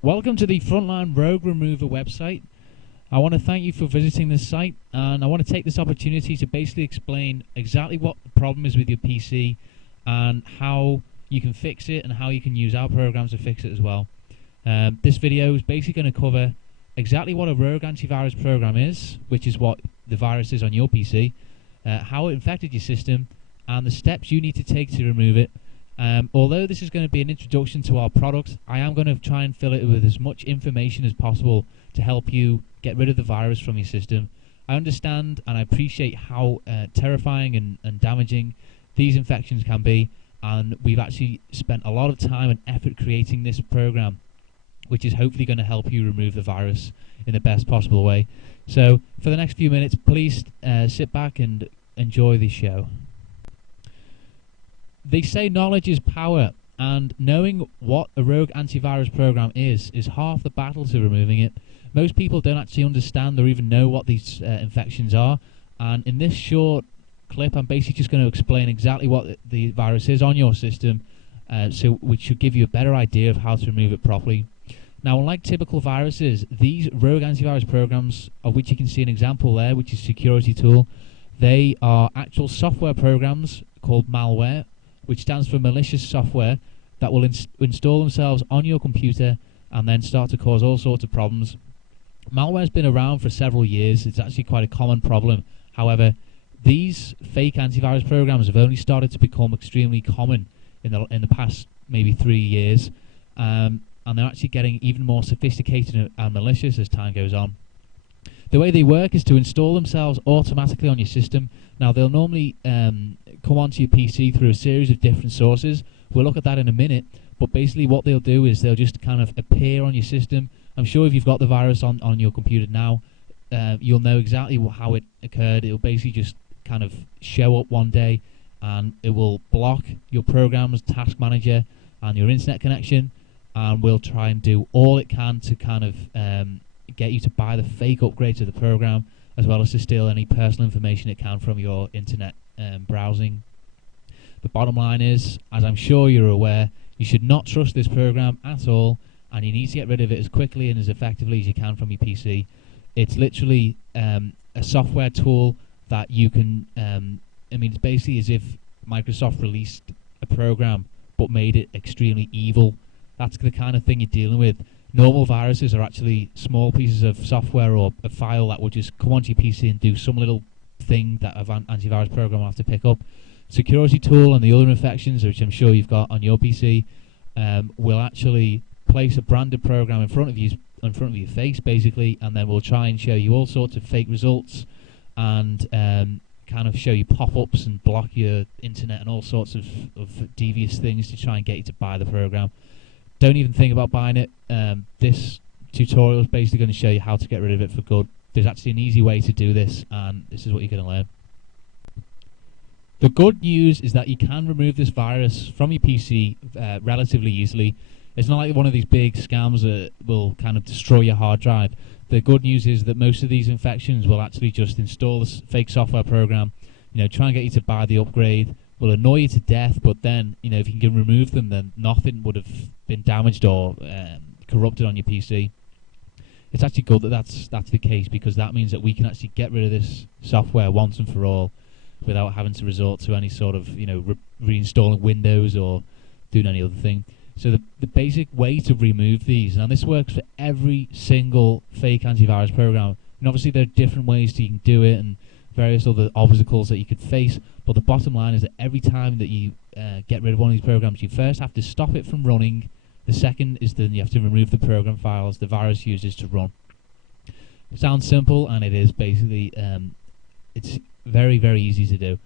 Welcome to the Frontline Rogue Remover website. I want to thank you for visiting this site, and I want to take this opportunity to basically explain exactly what the problem is with your PC and how you can fix it and how you can use our programs to fix it as well. This video is basically going to cover exactly what a rogue antivirus program is, which is what the virus is on your PC, how it infected your system, and the steps you need to take to remove it. Although this is going to be an introduction to our product, I am going to try and fill it with as much information as possible to help you get rid of the virus from your system. I understand and I appreciate how terrifying and damaging these infections can be, and we've actually spent a lot of time and effort creating this program, which is hopefully going to help you remove the virus in the best possible way. So for the next few minutes, please sit back and enjoy the show. They say knowledge is power, and knowing what a rogue antivirus program is half the battle to removing it. Most people don't actually understand or even know what these infections are, and in this short clip I'm basically just going to explain exactly what the virus is on your system, which should give you a better idea of how to remove it properly. Now, unlike typical viruses, these rogue antivirus programs, of which you can see an example there, which is Security Tool, they are actual software programs called malware, which stands for malicious software that will install themselves on your computer and then start to cause all sorts of problems. Malware has been around for several years. It's actually quite a common problem. However, these fake antivirus programs have only started to become extremely common in the past maybe 3 years, and they're actually getting even more sophisticated and malicious as time goes on. The way they work is to install themselves automatically on your system. Now, they'll normally come onto your PC through a series of different sources. We'll look at that in a minute, but basically what they'll do is they'll just kind of appear on your system. I'm sure if you've got the virus on your computer now, you'll know exactly how it occurred. It'll basically just kind of show up one day, and it will block your programs, task manager, and your internet connection, and will try and do all it can to kind of get you to buy the fake upgrade to the program, as well as to steal any personal information it can from your internet browsing. The bottom line is, as I'm sure you're aware, you should not trust this program at all, and you need to get rid of it as quickly and as effectively as you can from your PC. It's literally a software tool that you can, it's basically as if Microsoft released a program but made it extremely evil. That's the kind of thing you're dealing with. Normal viruses are actually small pieces of software or a file that will just come onto your PC and do some little thing that an antivirus program will have to pick up. Security Tool and the other infections, which I'm sure you've got on your PC, will actually place a branded program in front of your face, basically, and then we'll try and show you all sorts of fake results and kind of show you pop-ups and block your internet and all sorts of devious things to try and get you to buy the program. Don't even think about buying it. This tutorial is basically going to show you how to get rid of it for good. There's actually an easy way to do this, and this is what you're going to learn. The good news is that you can remove this virus from your PC relatively easily. It's not like one of these big scams that will kind of destroy your hard drive. The good news is that most of these infections will actually just install this fake software program, try and get you to buy the upgrade, will annoy you to death, but then, if you can remove them, then nothing would have been damaged or corrupted on your PC. It's actually good that that's the case, because that means that we can actually get rid of this software once and for all without having to resort to any sort of, reinstalling Windows or doing any other thing. So the basic way to remove these, and this works for every single fake antivirus program, and obviously there are different ways you can do it and various other obstacles that you could face, but the bottom line is that every time that you get rid of one of these programs, you first have to stop it from running. The second is then you have to remove the program files the virus uses to run. It sounds simple, and it is basically. It's very, very easy to do.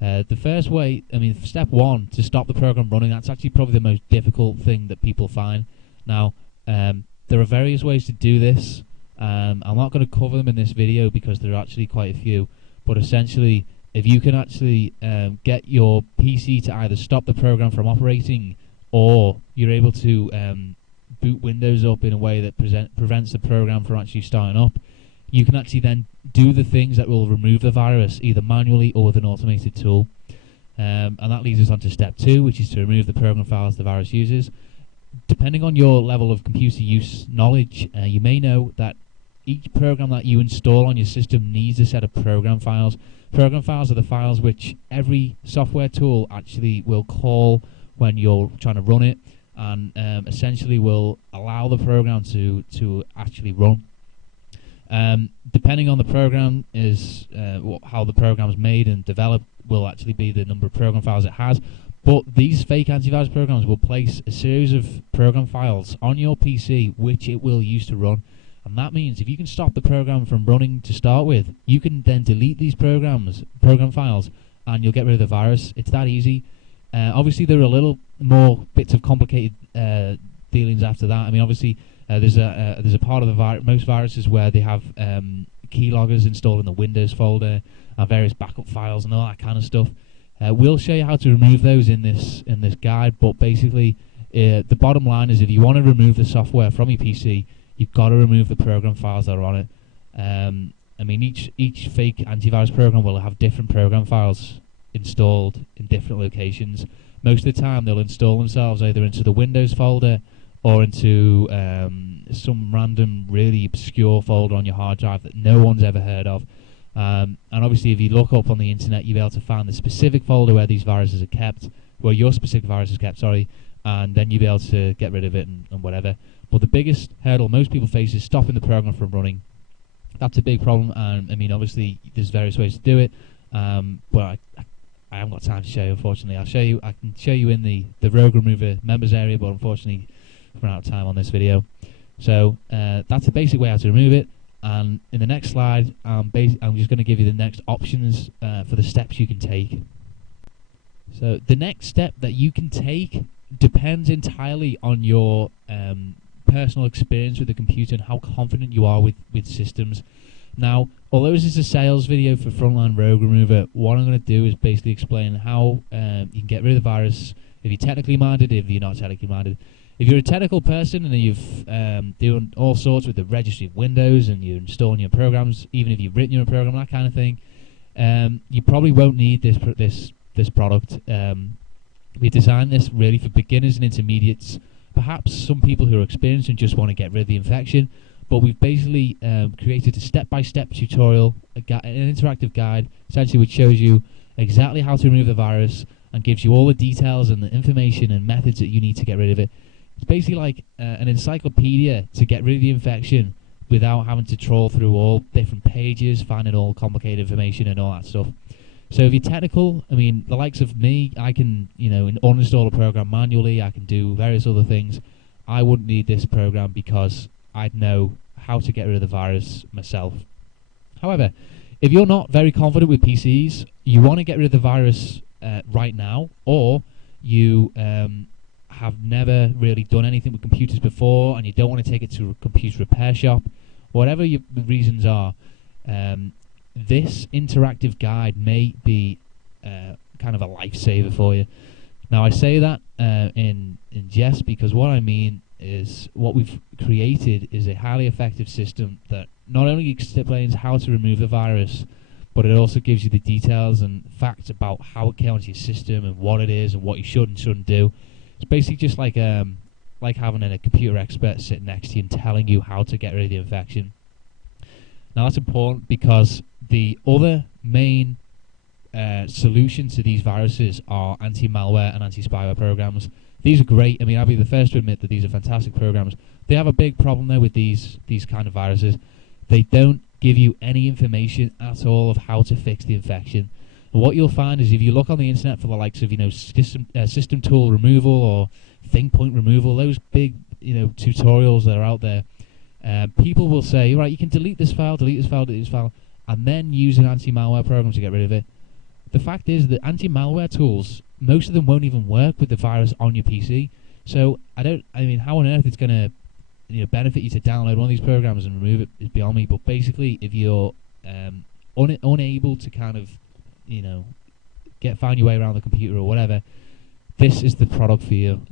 The first way, step one, to stop the program running, that's actually probably the most difficult thing that people find. Now, there are various ways to do this. I'm not going to cover them in this video because there are actually quite a few, but essentially, if you can actually get your PC to either stop the program from operating, or you're able to boot Windows up in a way that prevents the program from actually starting up, you can actually then do the things that will remove the virus, either manually or with an automated tool. And that leads us on to step two, which is to remove the program files the virus uses. depending on your level of computer use knowledge, you may know that each program that you install on your system needs a set of program files. Program files are the files which every software tool actually will call when you're trying to run it, and essentially will allow the program to actually run. Depending on the program is how the program's made and developed will actually be the number of program files it has. But these fake antivirus programs will place a series of program files on your PC which it will use to run. And that means if you can stop the program from running to start with, you can then delete these program files, and you'll get rid of the virus. It's that easy. Obviously, there are a little more bits of complicated dealings after that. I mean, obviously, there's a part of the most viruses where they have keyloggers installed in the Windows folder and various backup files and all that kind of stuff. We'll show you how to remove those in this guide. But basically, the bottom line is if you want to remove the software from your PC, you've got to remove the program files that are on it. I mean, each fake antivirus program will have different program files installed in different locations. Most of the time, they'll install themselves either into the Windows folder or into some random, really obscure folder on your hard drive that no one's ever heard of. And obviously, if you look up on the internet, you'll be able to find the specific folder where these viruses are kept, where your specific virus is kept, and then you'll be able to get rid of it and whatever. But the biggest hurdle most people face is stopping the program from running. That's a big problem, and I mean, obviously, there's various ways to do it, but I haven't got time to show you, unfortunately. I can show you in the Rogue Remover members area, but unfortunately, I've run out of time on this video. So that's the basic way how to remove it. And in the next slide, I'm just going to give you the next options for the steps you can take. So the next step that you can take depends entirely on your personal experience with the computer and how confident you are with systems. Now, although this is a sales video for Frontline Rogue Remover, what I'm going to do is basically explain how you can get rid of the virus if you're technically minded, if you're not technically minded. If you're a technical person and you've doing all sorts with the registry of Windows and you're installing your programs, even if you've written your own program, that kind of thing, you probably won't need this product. We designed this really for beginners and intermediates, perhaps some people who are experienced and just want to get rid of the infection. But we've basically created a step-by-step tutorial, an interactive guide, essentially which shows you exactly how to remove the virus and gives you all the details and the information and methods that you need to get rid of it. It's basically like an encyclopedia to get rid of the infection without having to trawl through all different pages, finding all complicated information and all that stuff. So if you're technical, I mean, the likes of me, I can, uninstall a program manually, I can do various other things. I wouldn't need this program because I'd know how to get rid of the virus myself. However, if you're not very confident with PCs, you want to get rid of the virus right now, or you have never really done anything with computers before and you don't want to take it to a computer repair shop, whatever your reasons are, this interactive guide may be kind of a lifesaver for you. Now, I say that in jest because what I mean is what we've created is a highly effective system that not only explains how to remove the virus, but it also gives you the details and facts about how it came onto your system and what it is and what you should and shouldn't do. It's basically just like having a computer expert sitting next to you and telling you how to get rid of the infection. Now that's important because the other main solution to these viruses are anti-malware and anti-spyware programs. These are great. I mean, I'll be the first to admit that these are fantastic programs. They have a big problem though with these kind of viruses. They don't give you any information at all of how to fix the infection. And what you'll find is if you look on the internet for the likes of system tool removal or thing point removal, those big tutorials that are out there, people will say, right, you can delete this file, and then use an anti-malware program to get rid of it. The fact is that anti-malware tools, most of them won't even work with the virus on your PC. So I mean, how on earth it's going to benefit you to download one of these programs and remove it is beyond me. But basically, if you're unable to kind of find your way around the computer or whatever, this is the product for you.